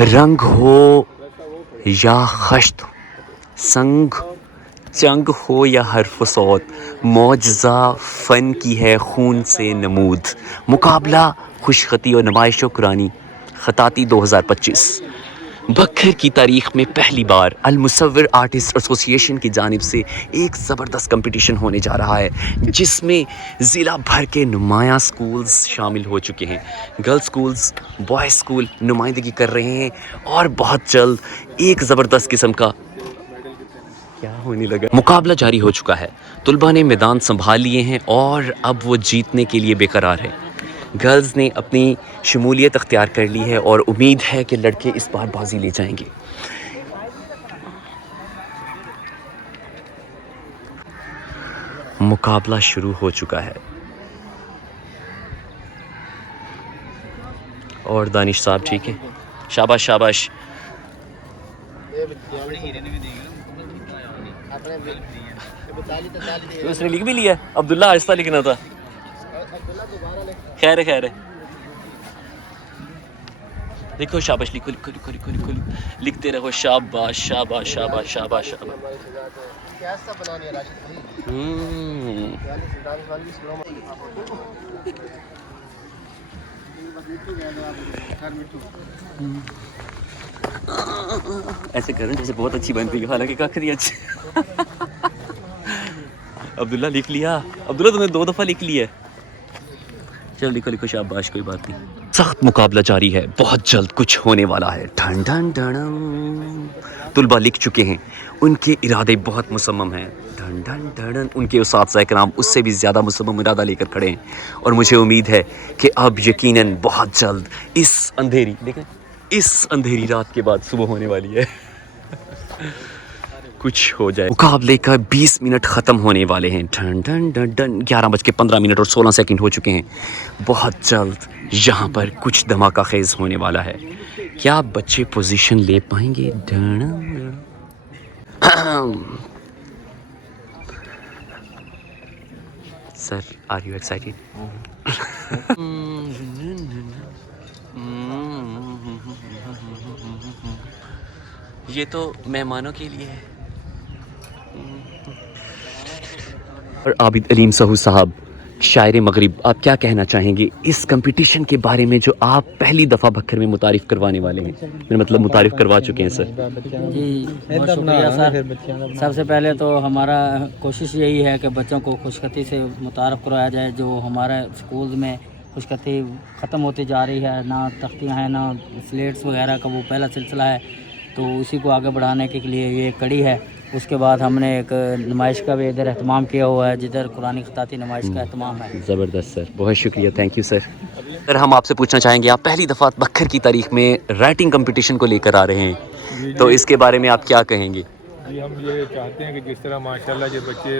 रंग हो या खश्त, संग जंग हो या हर्फ सौत, मौजज़ा फ़न की है खून से नमूद। मुकाबला खुशखती और नुमाइश कुरानी ख़ताती 2025। बखर की तारीख़ में पहली बार अल मुसव्विर आर्टिस्ट एसोसिएशन की जानिब से एक ज़बरदस्त कंपटीशन होने जा रहा है, जिसमें ज़िला भर के नुमायाँ स्कूल्स शामिल हो चुके हैं। गर्ल्स स्कूल्स, बॉयज़ स्कूल नुमाइंदगी कर रहे हैं और बहुत जल्द एक ज़बरदस्त किस्म का क्या होने लगा, मुकाबला जारी हो चुका है। तुलबा ने मैदान संभाल लिए हैं और अब वो जीतने के लिए बेकरार है। गर्ल्स ने अपनी शमूलियत अख्तियार कर ली है और उम्मीद है कि लड़के इस बार बाजी ले जाएंगे। मुकाबला शुरू हो चुका है और दानिश साहब ठीक है, शाबाश शाबाश। तो उसने लिख भी लिया, अब्दुल्ला आहिस्ता लिखना था। खैर है खैर है, देखो शाबाश, लिखो लिखो लिखो लिखो लिखो, लिखते रहो, शाबाश शाबाश शाबाश शाबाश शाबाश। ऐसे करें जैसे बहुत अच्छी बनती है, हालांकि काफी अच्छी। अब्दुल्ला लिख लिया, अब्दुल्ला तुमने 2 दफ़ा लिख लिया है। चलो लिखो लिखो, शाबाश, कोई बात नहीं। सख्त मुकाबला जारी है, बहुत जल्द कुछ होने वाला है। ठन ठन ठन, तुलबा लिख चुके हैं, उनके इरादे बहुत मुसम्मम हैं। ठन ठन ठन, उनके उस्ताद कराम उससे भी ज़्यादा मुसम्मम इरादा लेकर खड़े हैं और मुझे उम्मीद है कि अब यकीनन बहुत जल्द इस अंधेरी, देखें, इस अंधेरी रात के बाद सुबह होने वाली है। कुछ हो जाए। मुकाबले का 20 मिनट ख़त्म होने वाले हैं। डन डन डन डन, 11:15 और 16 सेकंड हो चुके हैं। बहुत जल्द यहाँ पर कुछ धमाका खेज होने वाला है। क्या बच्चे पोजीशन ले पाएंगे? Sir, are you excited? ये तो मेहमानों के लिए है। और आबिद अलीम सहू साहब, शायर मगरिब, आप क्या कहना चाहेंगे इस कंपटीशन के बारे में जो आप पहली दफ़ा बखर में मुतारिफ़ करवाने वाले हैं? मेरा मतलब मुतारिफ़ करवा चुके हैं सर। जी बहुत शुक्रिया सर। सबसे पहले तो हमारा कोशिश यही है कि बच्चों को खुशखती से मुतारफ़ करवाया जाए। जो हमारे स्कूल में खुशखती ख़त्म होती जा रही है, ना तख्तियाँ हैं ना स्लेट्स वगैरह का वो पहला सिलसिला है, तो उसी को आगे बढ़ाने के लिए ये कड़ी है। उसके बाद हमने एक नुमाइश का भी इधर अहतमाम किया हुआ है, जिधर कुरानी ख़ताती नुमाइश का अहतमाम है। ज़बरदस्त सर, बहुत शुक्रिया, थैंक यू सर। सर, हम आपसे पूछना चाहेंगे, आप पहली दफ़ा बखर की तारीख में राइटिंग कंपटीशन को लेकर आ रहे हैं, तो इसके बारे में आप क्या कहेंगे? जी, हम ये चाहते हैं कि जिस तरह माशाल्लाह जो बच्चे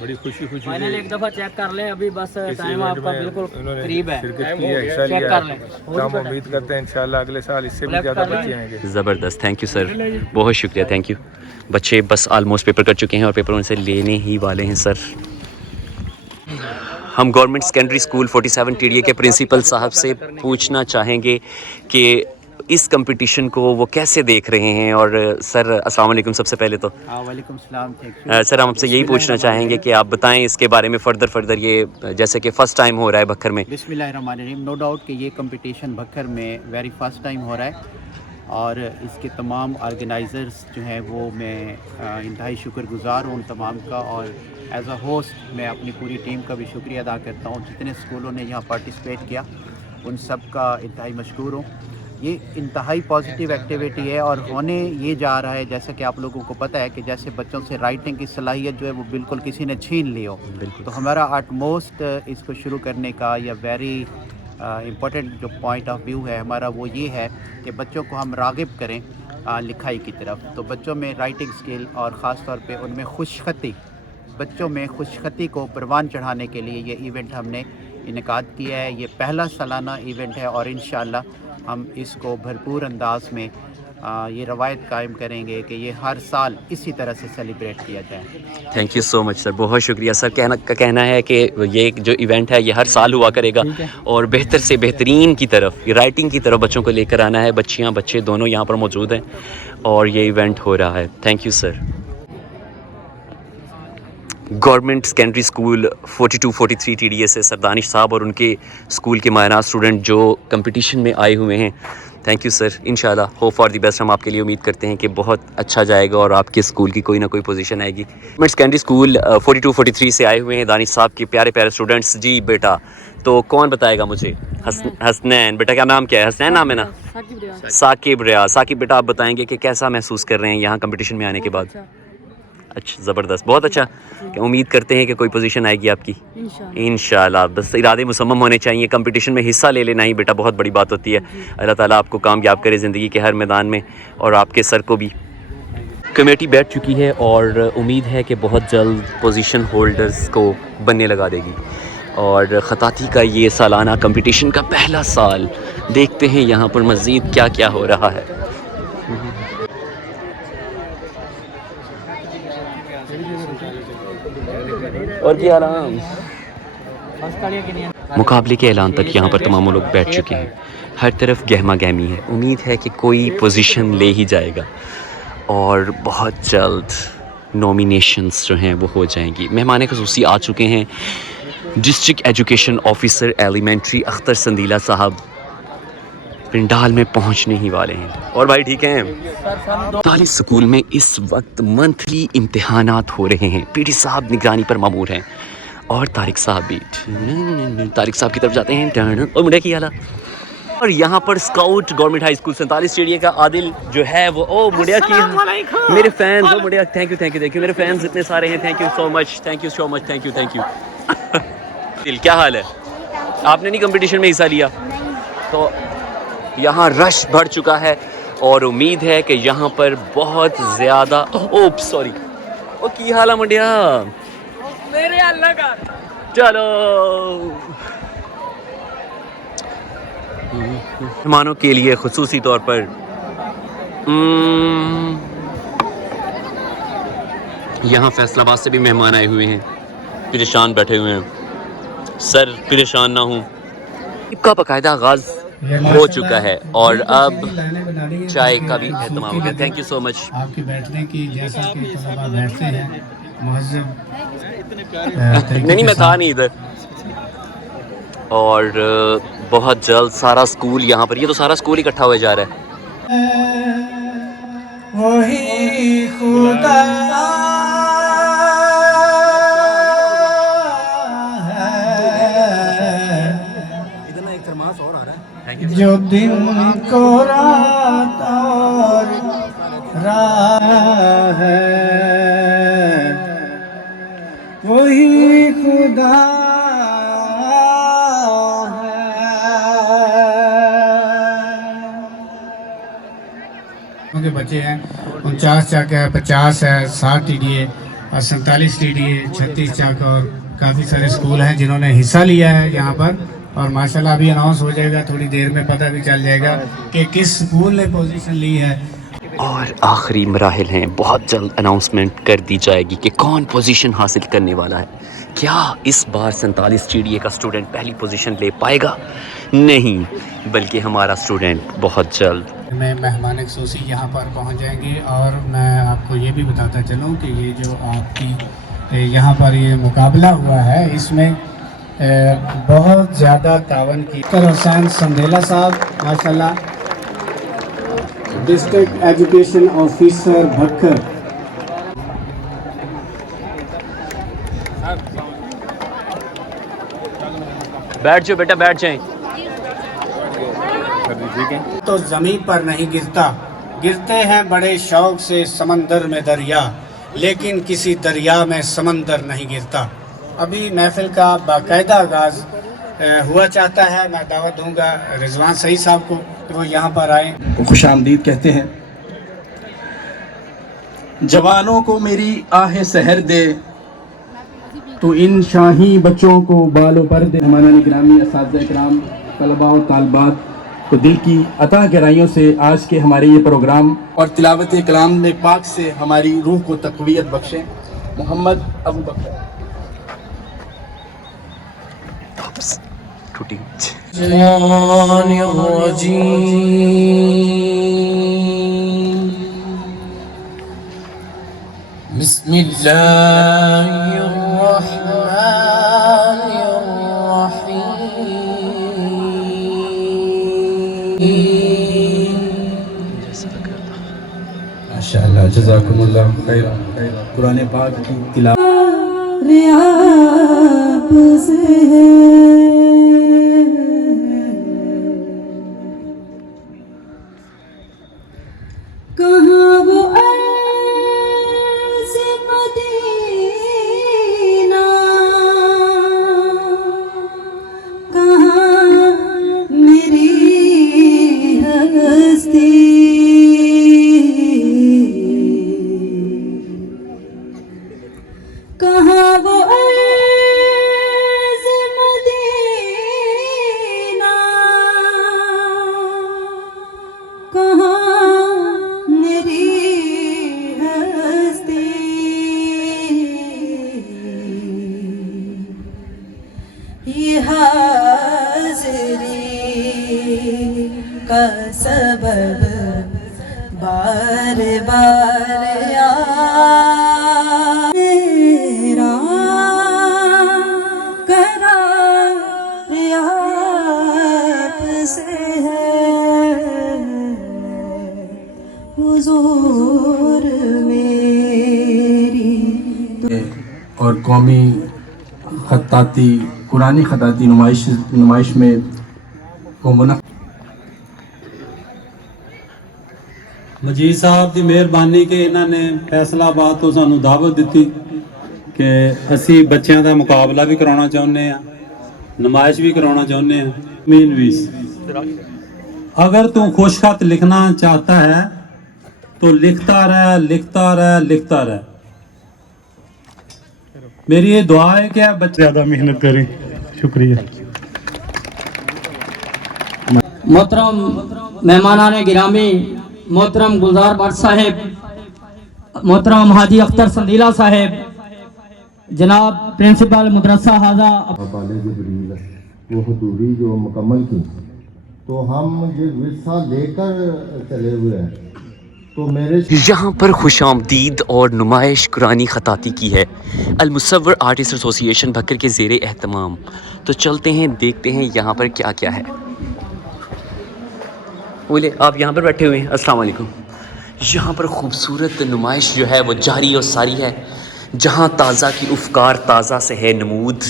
बड़ी खुशी फाइनल एक दफ़ा चेक कर लें, अभी बस टाइम आपका बिल्कुल करीब है, शिरकत की है, हिस्सा चेक लिया कर है, लें। तो हम उम्मीद करते हैं इंशाल्लाह अगले साल इससे भी ज़्यादा बच्चे आएंगे। ज़बरदस्त, थैंक यू सर, बहुत शुक्रिया, थैंक यू। बच्चे बस आलमोस्ट पेपर कर चुके हैं और पेपर उनसे लेने ही वाले हैं सर। हम गवर्नमेंट सेकेंडरी स्कूल 47 टीडीए के प्रिंसिपल साहब से पूछना चाहेंगे कि इस कंपटीशन को वो कैसे देख रहे हैं। और सर, अस्सलाम वालेकुम सबसे पहले तो। वालेकुम सलाम। सर, हम आपसे यही पूछना चाहेंगे कि आप बताएं इसके बारे में फर्दर ये जैसे कि फ़र्स्ट टाइम हो रहा है बखर में। बिस्मिल्लाहिर्रहमानिर्रहीम। नो डाउट कि ये कंपटीशन बखर में वेरी फर्स्ट टाइम हो रहा है और इसके तमाम ऑर्गेनाइज़र्स जो हैं वो मैं इंतहाई शुक्रगुज़ार हूँ उन तमाम का, और एज अ होस्ट मैं अपनी पूरी टीम का भी शुक्रिया अदा करता हूँ। जितने स्कूलों ने यहाँ पार्टिसिपेट किया उन सब का इंतहाई मशकूर हूँ। ये इंतहाई पॉजिटिव एक्टिविटी है और होने ये जा रहा है, जैसा कि आप लोगों को पता है कि जैसे बच्चों से राइटिंग की सलाहियत जो है वो बिल्कुल किसी ने छीन ली हो, तो हमारा आटमोस्ट इसको शुरू करने का या वेरी इम्पोर्टेंट जो पॉइंट ऑफ व्यू है हमारा वो ये है कि बच्चों को हम राग़िब करें लिखाई की तरफ। तो बच्चों में राइटिंग स्किल और ख़ास तौर पे उनमें खुशखती, बच्चों में खुशखती को परवान चढ़ाने के लिए ये इवेंट हमने इनेकाद किया है। ये पहला सालाना इवेंट है और इंशाअल्लाह हम इसको भरपूर अंदाज में ये रवायत कायम करेंगे कि ये हर साल इसी तरह से सेलिब्रेट किया जाए। Thank you so much sir, बहुत शुक्रिया सर। कहना है कि ये जो इवेंट है ये हर साल हुआ करेगा और बेहतर से बेहतरीन की तरफ, राइटिंग की तरफ बच्चों को लेकर आना है। बच्चियाँ बच्चे दोनों यहाँ पर मौजूद हैं और ये इवेंट हो रहा है। Thank you sir. Government secondary school 4243 TDS से सर दानिश साहब और उनके स्कूल के मायनात स्टूडेंट जो कंपटीशन में आए हुए हैं। Thank you sir. इंशाल्लाह होप फॉर द बेस्ट। हम आपके लिए उम्मीद करते हैं कि बहुत अच्छा जाएगा और आपके स्कूल की कोई ना कोई पोजीशन आएगी। गवर्नमेंट सेकेंडरी स्कूल 4243 से आए हुए हैं दानिश साहब के प्यारे प्यारे स्टूडेंट्स। जी बेटा, तो कौन बताएगा मुझे? हसनैन बेटा, क्या नाम क्या है? हसनैन नाम है ना? साकिब रियाज। साकिब बेटा, आप बताएंगे कि कैसा महसूस कर रहे हैं यहाँ कंपटीशन में आने के बाद? अच्छा, ज़बरदस्त, बहुत अच्छा। उम्मीद करते हैं कि कोई पोजीशन आएगी आपकी इंशाल्लाह। बस इरादे मुसम्मम होने चाहिए। कंपटीशन में हिस्सा ले लेना ही बेटा बहुत बड़ी बात होती है। अल्लाह ताला आपको कामयाब करे ज़िंदगी के हर मैदान में और आपके सर को भी। कमेटी बैठ चुकी है और उम्मीद है कि बहुत जल्द पोजीशन होल्डर्स को बनने लगा देगी। और ख़ताती का ये सालाना कंपटीशन का पहला साल, देखते हैं यहाँ पर मज़ीद क्या क्या हो रहा है। और क्या आराम मुकाबले के ऐलान तक यहाँ पर तमाम लोग बैठ चुके हैं। हर तरफ गहमा गहमी है। उम्मीद है कि कोई पोजीशन ले ही जाएगा और बहुत जल्द नॉमिनेशंस जो हैं वो हो जाएंगी। मेहमान ख़ुसूसी आ चुके हैं। District education officer elementary Akhtar Sandila साहब पिंडाल में पहुंचने ही वाले हैं। और भाई ठीक हैं? ताली स्कूल में इस वक्त मंथली इम्तिहानात हो रहे हैं। पीटी साहब निगरानी पर मामूर हैं और तारिक साहब भी। तारिक साहब की तरफ जाते हैं और मुंडे की आला। और यहाँ पर scout government high school 47 stadium का आदिल जो है वो, ओ मुंडिया की मेरे फैंस, वो मुंडिया थैंक यू मेरे फैंस इतने सारे हैं। Thank you so much, thank you. दिल क्या हाल है? आपने नहीं कंपटीशन में हिस्सा लिया? तो यहाँ रश बढ़ चुका है और उम्मीद है कि यहाँ पर बहुत ज़्यादा सॉरी ओ की हाल है मुंडिया? मेरे अल्लाह का चलो। मेहमानों के लिए खुसूसी तौर पर यहाँ फैसलाबाद से भी मेहमान आए हुए हैं। परेशान बैठे हुए हैं। सर परेशान ना हूँ। का बाकायदा आगाज़ हो चुका है और अब चाय का भी एहतमाम हो गया। Thank you so much. आपके बैठने की, जैसा कि तलबा बैठते हैं महज़ब नहीं, मैं था नहीं इधर। और बहुत जल्द सारा स्कूल यहाँ पर, ये तो सारा स्कूल इकट्ठा हुआ जा रहा है। वही खुदा जो दिन को रात और रात है, वही खुदा है। बच्चे हैं 49 चक है, 50 है, 60 TDA और 47 TDA, 36 चक और काफ़ी सारे स्कूल हैं जिन्होंने हिस्सा लिया है यहाँ पर। और माशाल्लाह अभी अनाउंस हो जाएगा, थोड़ी देर में पता भी चल जाएगा कि किस स्कूल ने पोजीशन ली है। और आखिरी मराहिल हैं, बहुत जल्द अनाउंसमेंट कर दी जाएगी कि कौन पोजीशन हासिल करने वाला है। क्या इस बार 47 TDA का स्टूडेंट पहली पोजीशन ले पाएगा? नहीं, बल्कि हमारा स्टूडेंट बहुत जल्द में मेहमान ख़ुसूसी यहाँ पर पहुँच जाएंगे। और मैं आपको ये भी बताता चलूँ कि ये जो आपकी यहाँ पर ये मुकाबला हुआ है, इसमें बहुत ज़्यादा तावन की। हुसैन संदेला साहब माशाल्लाह, डिस्ट्रिक्ट एजुकेशन ऑफिसर भक्कर। बैठ जाओ बेटा, बैठ जाएं। तो ज़मीन पर नहीं गिरता, गिरते हैं बड़े शौक से समंदर में दरिया, लेकिन किसी दरिया में समंदर नहीं गिरता। अभी महफिल का बाकायदा आगाज़ हुआ चाहता है। मैं दावत दूंगा रिजवान सईद साहब को कि वो यहाँ पर आए। खुश आमदीद कहते हैं। जवानों को मेरी आहे सहर दे, तो इन शाही बच्चों को बालों पर दे। हमारा निगरानी असातिज़ा इकराम, तलबा और तालिबात, तो दिल की अता गहराइयों से आज के हमारे ये प्रोग्राम और तिलावत कलाम पाक से हमारी रूह को तक़वियत बख्शें। मोहम्मद अबू बकर टूटी माशाअल्लाह जज़ाकुमुल्लाह खैर। कुरान पाक की तिलावत कहाँ वो ऐसे मदीना, कहाँ मेरी हस्ती, कहाँ वो ऐसे मदीना, कहाँ ये हाज़री का सबब बार बार मेरा करार आपसे है हुजूर मेरी। और कौमी खत्ताती कुरानी खत्ताती नुमाइश में मुना मजीद साहब की मेहरबानी कि इन्होंने फैसलाबाद तो सानू दावत दी कि असी बच्चों का मुकाबला भी कराना चाहते हैं, नुमाइश भी कराना चाहते हैं। मीनवीस अगर तू खुशखत लिखना चाहता है तो लिखता रह, लिखता रह, लिखता रह। मेरी ये दुआ है कि आप बच्चे ज़्यादा मेहनत करें। शुक्रिया। मोहतरम मेहमानान गिरामी, मोहतरम गुलजार भट्ट साहेब, मोहतरम हाजी अख्तर संदीला साहेब, जनाब प्रिंसिपल मदरसा हाजा वो हदूरी जो मुकम्मल की, तो हम ये विरसा लेकर चले हुए हैं। तो मेरे यहाँ पर खुशामदीद और नुमाइश कुरानी खताती की है अल-मुसव्वर आर्टिस्ट एसोसिएशन भक्कर के ज़ेरे एहतमाम। तो चलते हैं, देखते हैं यहाँ पर क्या क्या है। बोले आप यहाँ पर बैठे हुए हैं, अस्सलाम वालेकुम। यहाँ पर ख़ूबसूरत नुमाइश जो है वो जारी और सारी है, जहाँ ताज़ा की उफ़कार ताज़ा से है नमूद,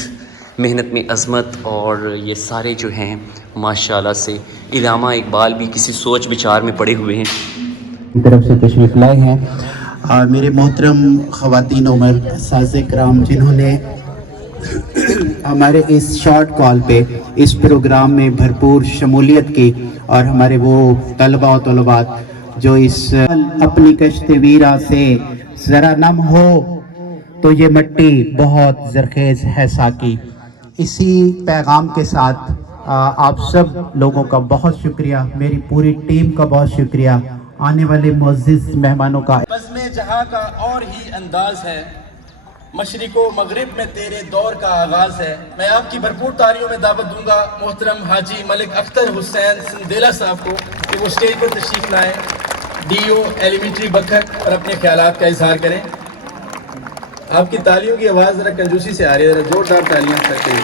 मेहनत में अज़मत, और ये सारे जो हैं माशाल्लाह से इल्हामा इकबाल भी किसी सोच विचार में पड़े हुए हैं। की तरफ से तशरीफ़ लाए हैं और मेरे मोहतरम ख़वातीन उमर साज़े कराम, जिन्होंने हमारे इस शॉर्ट कॉल पे इस प्रोग्राम में भरपूर शमूलियत की, और हमारे वो तलबा और तलबात जो इस अपनी कश्ते वीरा से ज़रा नम हो तो ये मिट्टी बहुत ज़रखेज़ है साकी। इसी पैगाम के साथ आप सब लोगों का बहुत शुक्रिया, मेरी पूरी टीम का बहुत शुक्रिया, आने वाले मुअज़्ज़िज़ मेहमानों का। बज़्म जहाँ का और ही अंदाज है, मशरिको मगरिब में तेरे दौर का आगाज़ है। मैं आपकी भरपूर तालियों में दावत दूंगा मोहतरम हाजी मलिक अख्तर हुसैन संदेला साहब को कि वो स्टेज पर तशरीफ़ लाएँ, DO एलिमेंट्री बखर, और अपने ख्यालात का इजहार करें। आपकी तालियों की आवाज़ ज़रा कंजूसी से आ रही है, ज़रा जोरदार तालियां करते हुए।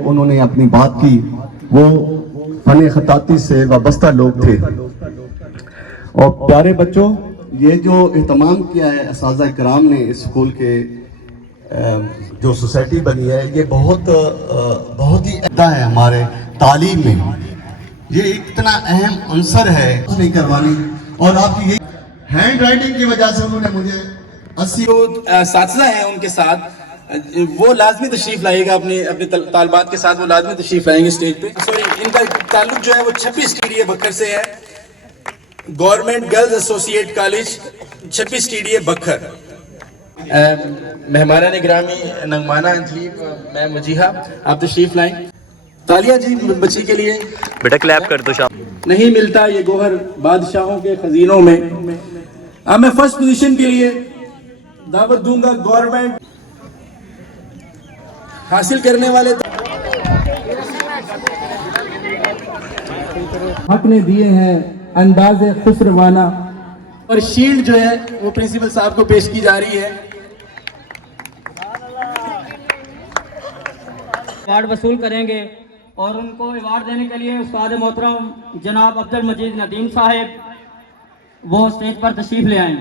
उन्होंने अपनी बात की, वो फ़न खताती से वाबस्ता लोग थे। और प्यारे बच्चों, ये जो एहतमाम किया है असातिज़ा कराम ने इस स्कूल के, जो सोसाइटी बनी है, ये बहुत ही अहदा है हमारे तालीम में। ये इतना अहम अंसर है नहीं करवानी, और आपकी ये हैंड राइटिंग की वजह से उन्होंने मुझे 80 साथिज़ा हैं उनके साथ, वो लाजमी तशरीफ़ लाएगा अपने तालबात के साथ, वो लाजमी तशरीफ़ लाएंगे स्टेज पे। सॉरी, इनका ताल्लुक जो है वो 26 TDA बखर से है, government girls associate college 26 TDA बखर। मेहमानान ग्रामी नगमाना अंजलि मैम वजीहा, आप तशरीफ लाएं। तालियां जी बच्ची के लिए। बेटा क्लैप कर दो शाबाश। नहीं मिलता ये गोहर बादशाहों के खजीनों में। अब मैं फर्स्ट पोजीशन के लिए दावत दूंगा गवर्नमेंट हासिल करने वाले हक ने दिए हैं अंदाज़े खुसरवाना, और शील्ड जो है वो प्रिंसिपल साहब को पेश की जा रही है। अवार्ड वसूल करेंगे और उनको अवार्ड देने के लिए उस्ताद मोहतरम जनाब अब्दुल मजीद नदीम साहब वो स्टेज पर तशरीफ ले आएं।